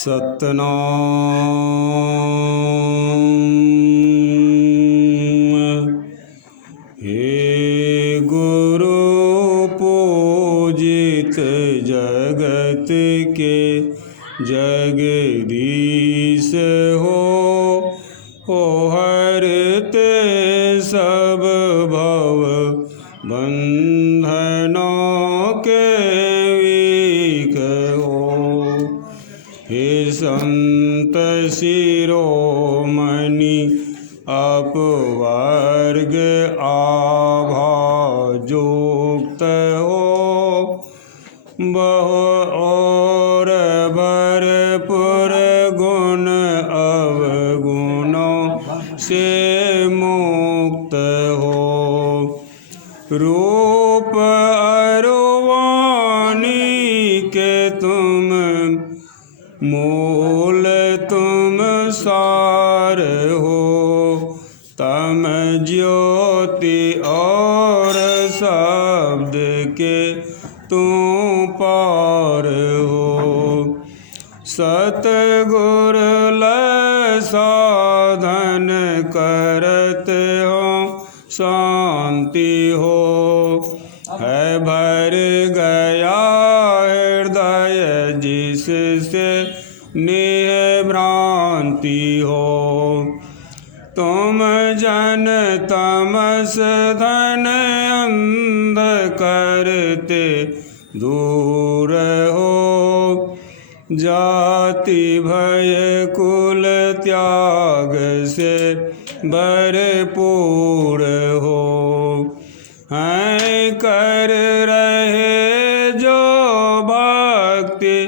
सतनाम। हे गुरु पूजित जगत के जगदीश हो हरते सब भव बंधनों के विक हो। हे संत शिरोमणि अपवर्ग आभाजुक्त हो, बहु और भरपुर गुण अवगुणों से मुक्त हो। रूप अरुवाणी के तुम मूल तुम सार हो, तम ज्योति और शब्द के तुम पार हो। सतगुर लय साधन करत हो शांति हो, है भर गया हृदय जिससे नेह भ्रांति हो। तुम जन तमस धन अंध करते दूर हो, जाति भय कुल त्याग से भरपूर हो। हैं कर रहे जो भक्ति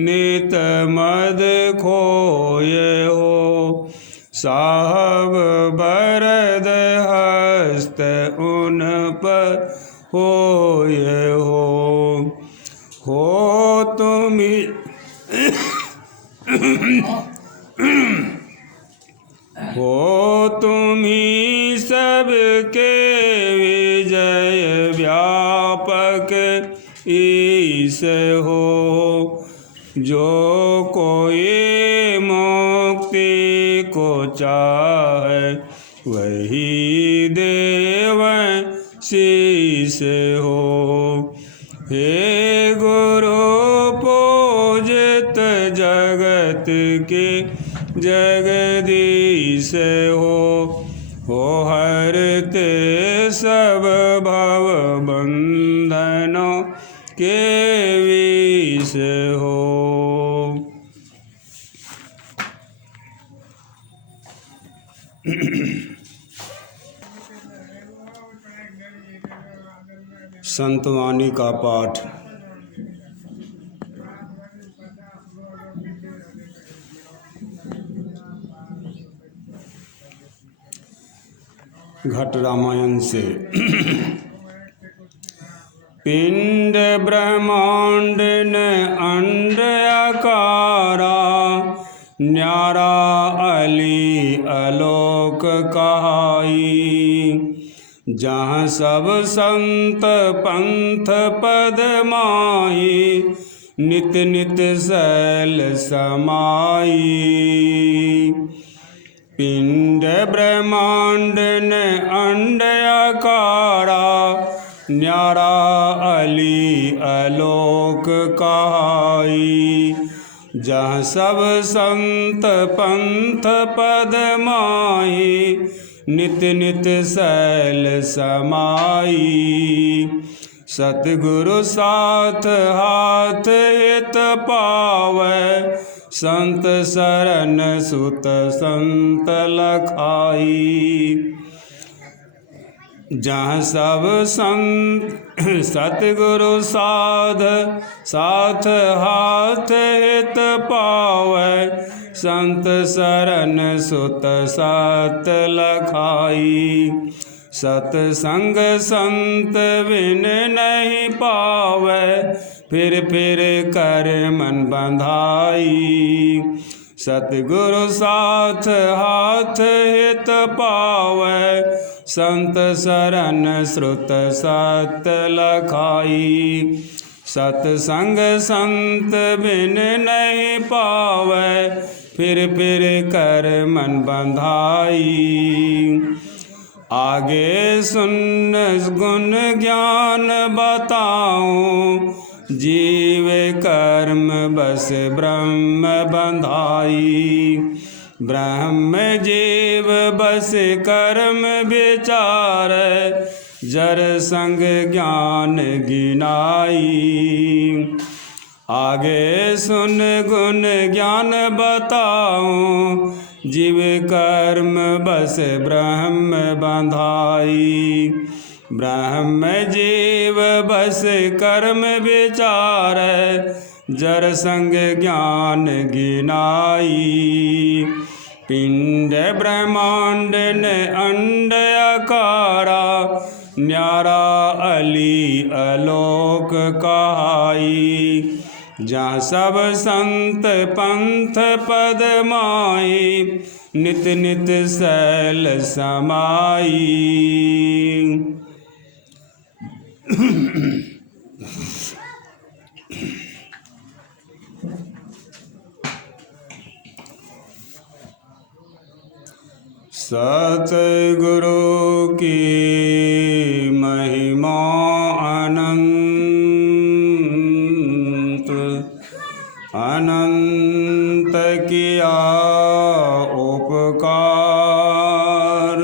नित मद खोए हो, साहब बरद हस्त उन पर होए हो तुम्ही हो तुम्ही सबके विजय व्यापक ईश हो। जो कोई मुक्ति को चाहे वही देव शीश हो। हे गुरु पूजित जगत के जगदीश हो हरते सब भव बंधनों के विष हो। संतवाणी का पाठ। घट रामायण से। पिंड ब्रह्मांड न अंड आकारा, न्यारा अली अलोक कहाई। जहाँ सब संत पंथ पद माही, नित नित शैल समाई। पिंड ब्रह्मांड न अंड आकारा, न्यारा अली अलोक कहाई। जहाँ सब संत पंथ पद माही, नित नित शैल समाई। सतगुरु साथ हाथ हित पावै, संत शरण सुत संत लखाई। जहाँ सब संत सतगुरु साथ हाथ हित पावै, संत शरण सुत सत लखाई। सतसंग संत बिन नहीं पावै, फिर कर मन बंधाई। सतगुरु साथ हाथ हित पावै, संत शरण श्रुत सत लखाई। सत्संग संत बिन नहीं पावै, फिर कर मन बंधाई। आगे सुन गुण ज्ञान बताऊं, जीव कर्म बस ब्रह्म बंधाई। ब्रह्म जीव बस कर्म विचार, जर संग ज्ञान गिनाई। आगे सुन गुण ज्ञान बताऊं, जीव कर्म बस ब्रह्म बंधाई। ब्रह्म जीव बस कर्म विचार, जर संग ज्ञान गिनाई। पिंड ब्रह्मांड ने अंड अकारा, न्यारा अली अलोक कहाई। जहाँ सब संत पंथ पद माई, नित नित शैल समाई। सतगुरु की महिमा अनंत, अनंत किया उपकार।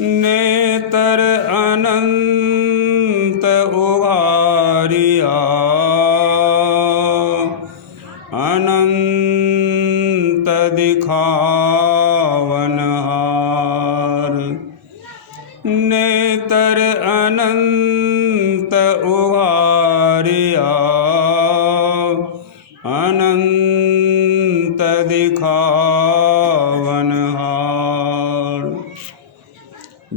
नेत्र अनंत उभारिया, अनंत दिखावनहार। नेत्र अनंत उभारिया, अनंत दिखावनहार।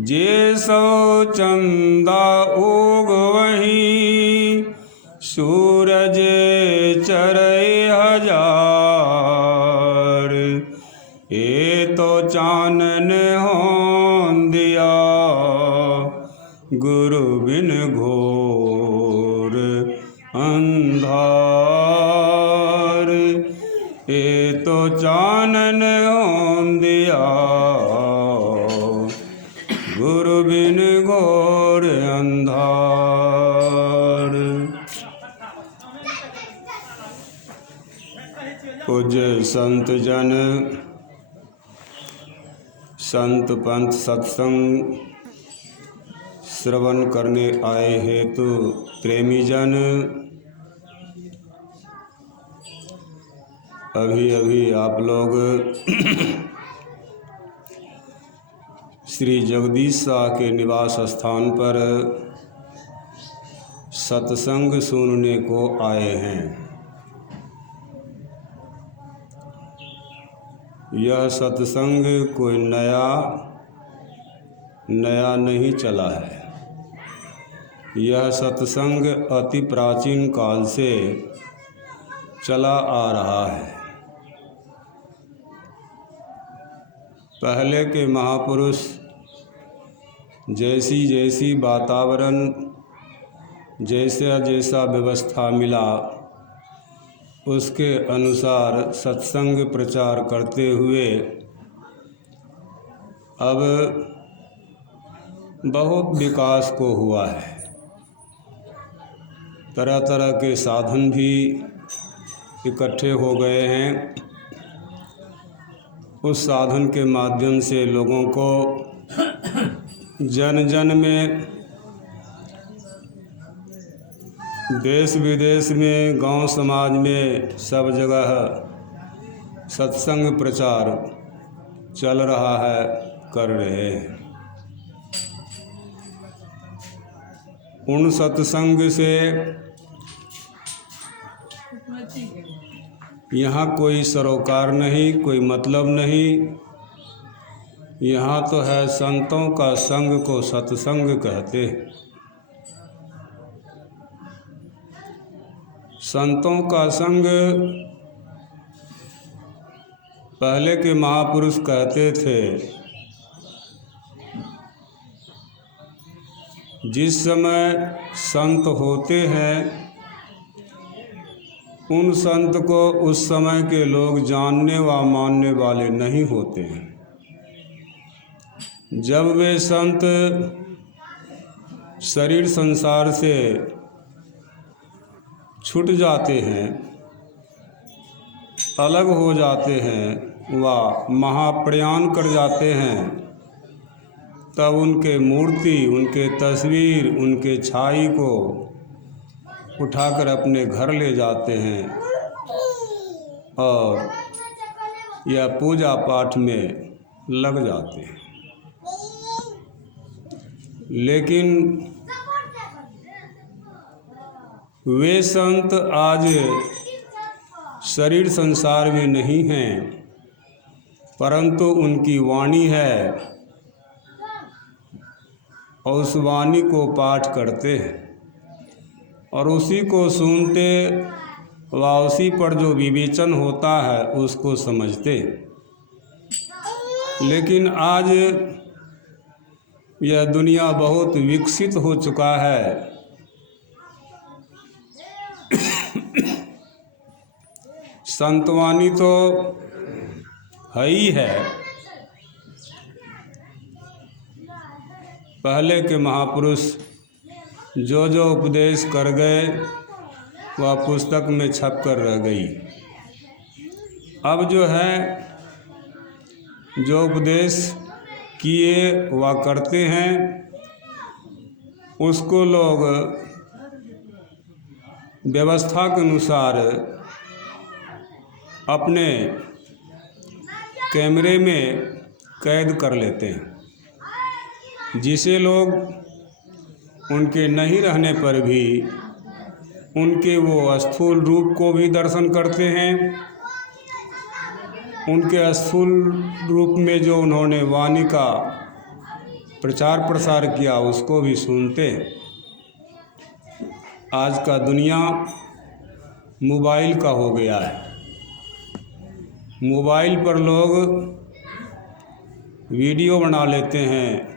जे सो चंदा उग वहीं, सूरज चरय हजार। ये तो चानन हों दिया, गुरु बिन घोर अंधार। ये तो चानन हों दिया, गुरु बिन घोर अंधार। पूज्य संत जन, संत पंथ सत्संग श्रवण करने आए हेतु प्रेमी जन, अभी अभी आप लोग श्री जगदीश शाह के निवास स्थान पर सत्संग सुनने को आए हैं। यह सत्संग कोई नया नहीं चला है। यह सत्संग अति प्राचीन काल से चला आ रहा है। पहले के महापुरुष जैसी जैसी वातावरण, जैसा जैसा व्यवस्था मिला, उसके अनुसार सत्संग प्रचार करते हुए अब बहुत विकास को हुआ है। तरह तरह के साधन भी इकट्ठे हो गए हैं। उस साधन के माध्यम से लोगों को जन जन में, देश विदेश में, गांव समाज में सब जगह सत्संग प्रचार चल रहा है, कर रहे हैं। उन सत्संग से यहाँ कोई सरोकार नहीं, कोई मतलब नहीं। यहाँ तो है संतों का संग को सत्संग कहते हैं। संतों का संग पहले के महापुरुष कहते थे, जिस समय संत होते हैं उन संत को उस समय के लोग जानने व मानने वाले नहीं होते हैं। जब वे संत शरीर संसार से छूट जाते हैं, अलग हो जाते हैं व महाप्रयाण कर जाते हैं, तब उनके मूर्ति, उनके तस्वीर, उनके छाई को उठाकर अपने घर ले जाते हैं और यह पूजा पाठ में लग जाते हैं। लेकिन वे संत आज शरीर संसार में नहीं हैं, परंतु उनकी वाणी है और उस वाणी को पाठ करते हैं और उसी को सुनते व उसी पर जो विवेचन होता है उसको समझते। लेकिन आज यह दुनिया बहुत विकसित हो चुका है। संतवाणी तो है ही है। पहले के महापुरुष जो जो उपदेश कर गए वह पुस्तक में छप कर रह गई। अब जो है जो उपदेश किए व करते हैं उसको लोग व्यवस्था के अनुसार अपने कैमरे में कैद कर लेते हैं, जिसे लोग उनके नहीं रहने पर भी उनके वो स्थूल रूप को भी दर्शन करते हैं, उनके स्थूल रूप में जो उन्होंने वाणी का प्रचार प्रसार किया उसको भी सुनते हैं। आज का दुनिया मोबाइल का हो गया है। मोबाइल पर लोग वीडियो बना लेते हैं,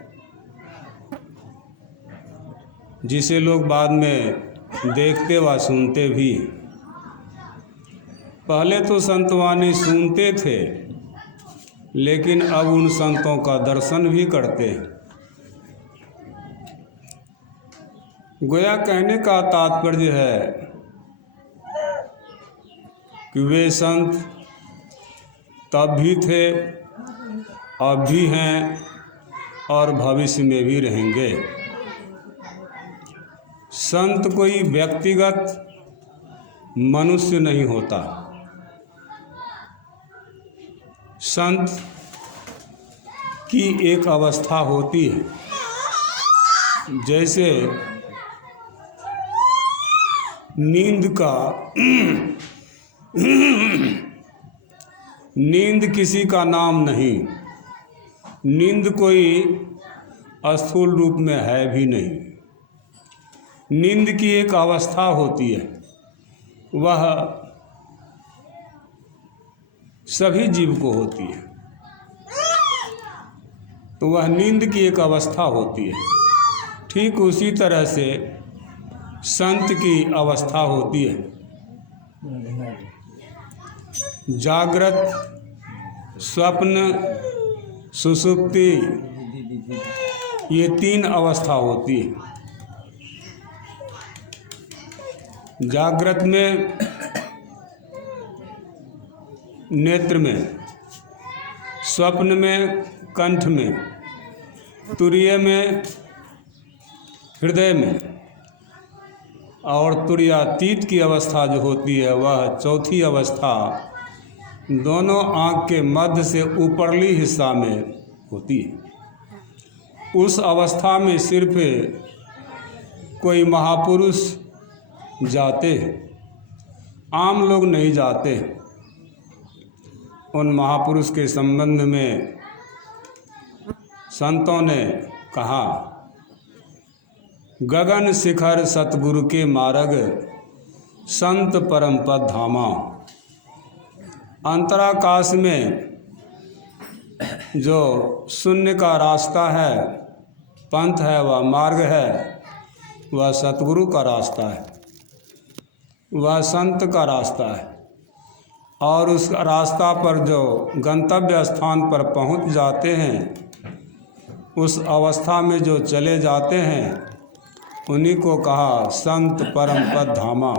जिसे लोग बाद में देखते व सुनते भी। पहले तो संतवाणी सुनते थे, लेकिन अब उन संतों का दर्शन भी करते हैं। गोया कहने का तात्पर्य है कि वे संत तब भी थे, अब भी हैं और भविष्य में भी रहेंगे। संत कोई व्यक्तिगत मनुष्य नहीं होता। संत की एक अवस्था होती है, जैसे नींद किसी का नाम नहीं। नींद कोई स्थूल रूप में है भी नहीं। नींद की एक अवस्था होती है, वह सभी जीव को होती है। तो वह नींद की एक अवस्था होती है। ठीक उसी तरह से संत की अवस्था होती है। जागृत, स्वप्न, सुषुप्ति, ये तीन अवस्था होती है। जागृत में नेत्र में, स्वप्न में कंठ में, तुरीय में हृदय में, और तुरीयातीत की अवस्था जो होती है वह चौथी अवस्था दोनों आँख के मध्य से ऊपरली हिस्सा में होती है। उस अवस्था में सिर्फ कोई महापुरुष जाते हैं, आम लोग नहीं जाते। उन महापुरुष के संबंध में संतों ने कहा, गगन शिखर सतगुरु के मार्ग, संत परम पद धामा। अंतराकाश में जो शून्य का रास्ता है, पंथ है, वह मार्ग है, वह सतगुरु का रास्ता है, वह संत का रास्ता है। और उस रास्ता पर जो गंतव्य स्थान पर पहुंच जाते हैं, उस अवस्था में जो चले जाते हैं, उन्हीं को कहा संत परम पद धामा।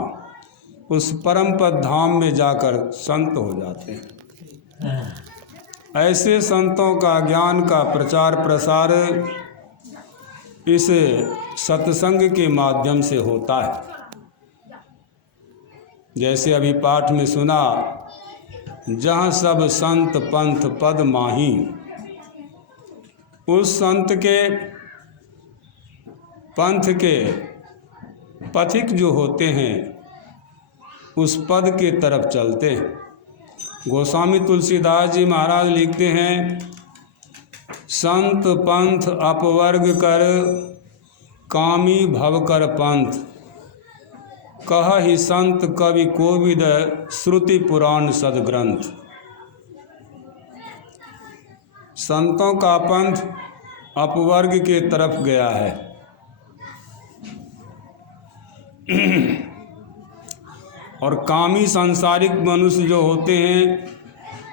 उस परम पद धाम में जाकर संत हो जाते हैं। ऐसे संतों का ज्ञान का प्रचार प्रसार इस सत्संग के माध्यम से होता है। जैसे अभी पाठ में सुना, जहाँ सब संत पंथ पद माही। उस संत के पंथ के पथिक जो होते हैं, उस पद के तरफ चलते हैं। गोस्वामी तुलसीदास जी महाराज लिखते हैं, संत पंथ अपवर्ग कर कामी भव कर पंथ, कह ही संत कवि कोविद श्रुति पुराण सदग्रंथ। संतों का पंथ अपवर्ग के तरफ गया है। और कामी सांसारिक मनुष्य जो होते हैं,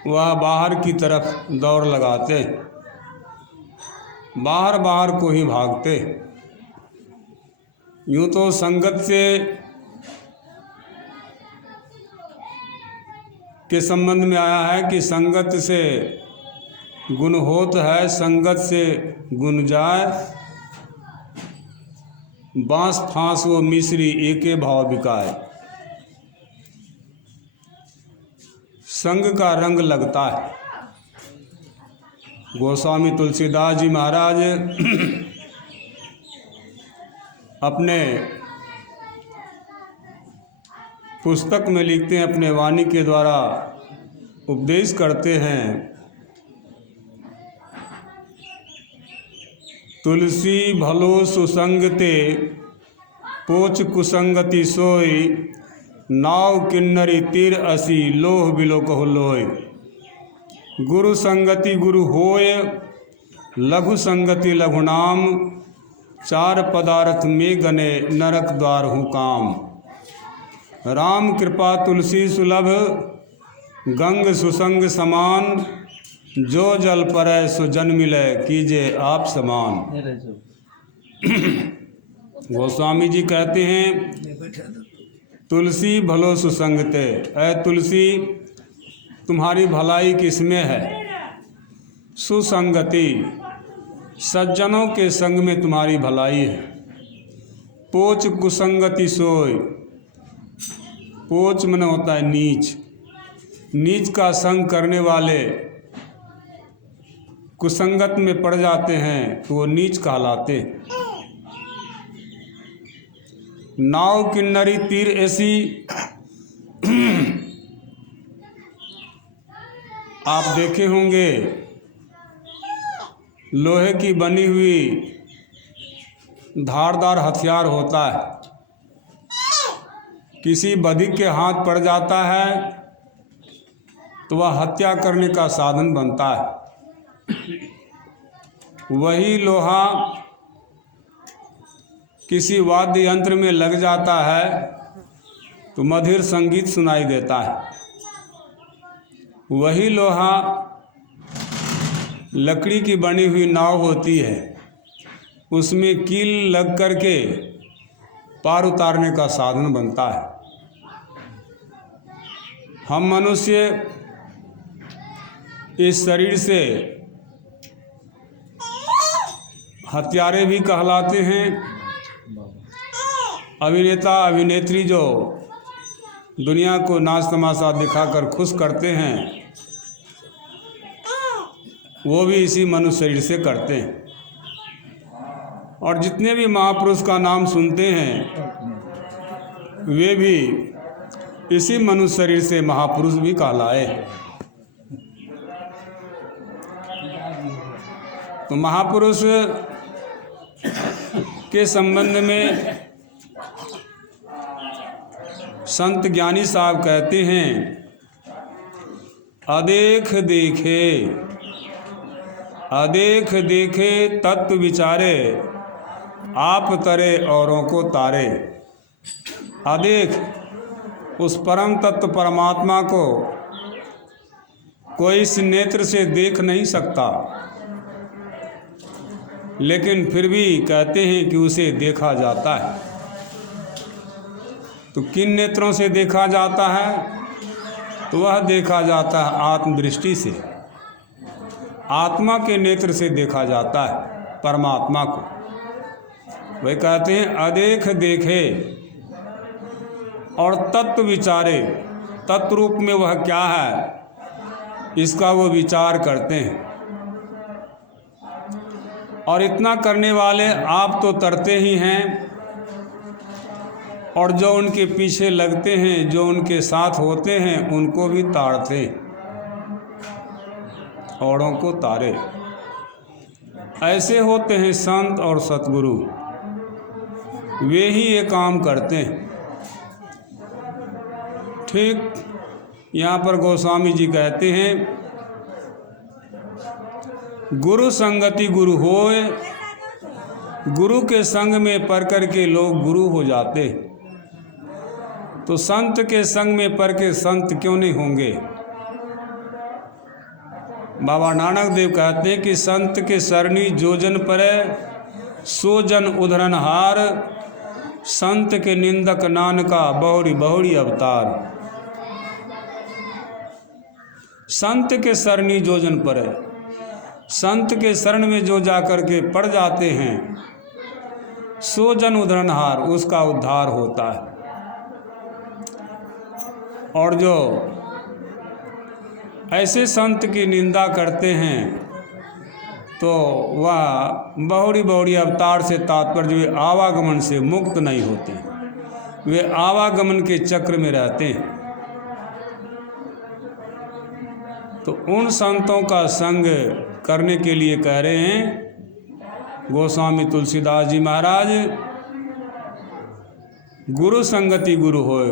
वह बाहर की तरफ दौड़ लगाते, बाहर को ही भागते। यूँ तो संगत से के संबंध में आया है कि संगत से गुण होत है, संगत से गुण जाए, बांस फांस वो मिश्री एके भाव बिकाए। संग का रंग लगता है। गोस्वामी तुलसीदास जी महाराज अपने पुस्तक में लिखते हैं, अपने वाणी के द्वारा उपदेश करते हैं, तुलसी भलो सुसंगते पोच कुसंगति सोई, नाव किन्नरी तीर असी लोह बिलो कहो लोय। गुरु संगति गुरु होय, लघु संगति लघु नाम, चार पदार्थ में गने नरक द्वार हूँ काम। राम कृपा तुलसी सुलभ, गंग सुसंग समान, जो जल परै सो जन मिले, कीजिए आप समान। गोस्वामी जी कहते हैं, तुलसी भलो सुसंगते, ऐ तुलसी तुम्हारी भलाई किसमें है? सुसंगति, सज्जनों के संग में तुम्हारी भलाई है। पोच कुसंगति सोय, पोच मन होता है नीच, नीच का संग करने वाले कुसंगत में पड़ जाते हैं तो वो नीच कहलाते। नाव किन्नरी तीर ऐसी, आप देखे होंगे लोहे की बनी हुई धारदार हथियार होता है, किसी बधिक के हाथ पड़ जाता है तो वह हत्या करने का साधन बनता है। वही लोहा किसी वाद्य यंत्र में लग जाता है तो मधुर संगीत सुनाई देता है। वही लोहा लकड़ी की बनी हुई नाव होती है, उसमें कील लग करके पार उतारने का साधन बनता है। हम मनुष्य इस शरीर से हत्यारे भी कहलाते हैं। अभिनेता अभिनेत्री जो दुनिया को नाच तमाशा दिखाकर खुश करते हैं, वो भी इसी मनुष्य शरीर से करते हैं। और जितने भी महापुरुष का नाम सुनते हैं, वे भी इसी मनुष्य शरीर से महापुरुष भी कहलाए। तो महापुरुष के संबंध में संत ज्ञानी साहब कहते हैं, अदेख देखे तत्व विचारे, आप तरे औरों को तारे। अदेख उस परम तत्व परमात्मा को कोई इस नेत्र से देख नहीं सकता, लेकिन फिर भी कहते हैं कि उसे देखा जाता है। तो किन नेत्रों से देखा जाता है? तो वह देखा जाता है आत्मदृष्टि से, आत्मा के नेत्र से देखा जाता है परमात्मा को। वही कहते हैं अदेख देखे और तत्व विचारे। तत्व रूप में वह क्या है, इसका वो विचार करते हैं। और इतना करने वाले आप तो तरते ही हैं, और जो उनके पीछे लगते हैं, जो उनके साथ होते हैं, उनको भी ताड़ते, औरों को तारे। ऐसे होते हैं संत और सतगुरु, वे ही ये काम करते हैं। ठीक यहाँ पर गोस्वामी जी कहते हैं, गुरु संगति गुरु होए। गुरु के संग में पढ़ कर के लोग गुरु हो जाते, तो संत के संग में पढ़ के संत क्यों नहीं होंगे? बाबा नानक देव कहते हैं कि संत के सरनी जो जन परे सो जन उधरन हार। संत के निंदक नानका बहुरी बहुरी अवतार। संत के सरनी जो जन परे, संत के शरण में जो जाकर के पड़ जाते हैं, सो जन उद्धरणहार, उसका उद्धार होता है। और जो ऐसे संत की निंदा करते हैं, तो वह बहुरी बहुरी अवतार से तात्पर्य वे आवागमन से मुक्त नहीं होते, वे आवागमन के चक्र में रहते हैं। तो उन संतों का संग करने के लिए कह रहे हैं गोस्वामी तुलसीदास जी महाराज, गुरु संगति गुरु होए।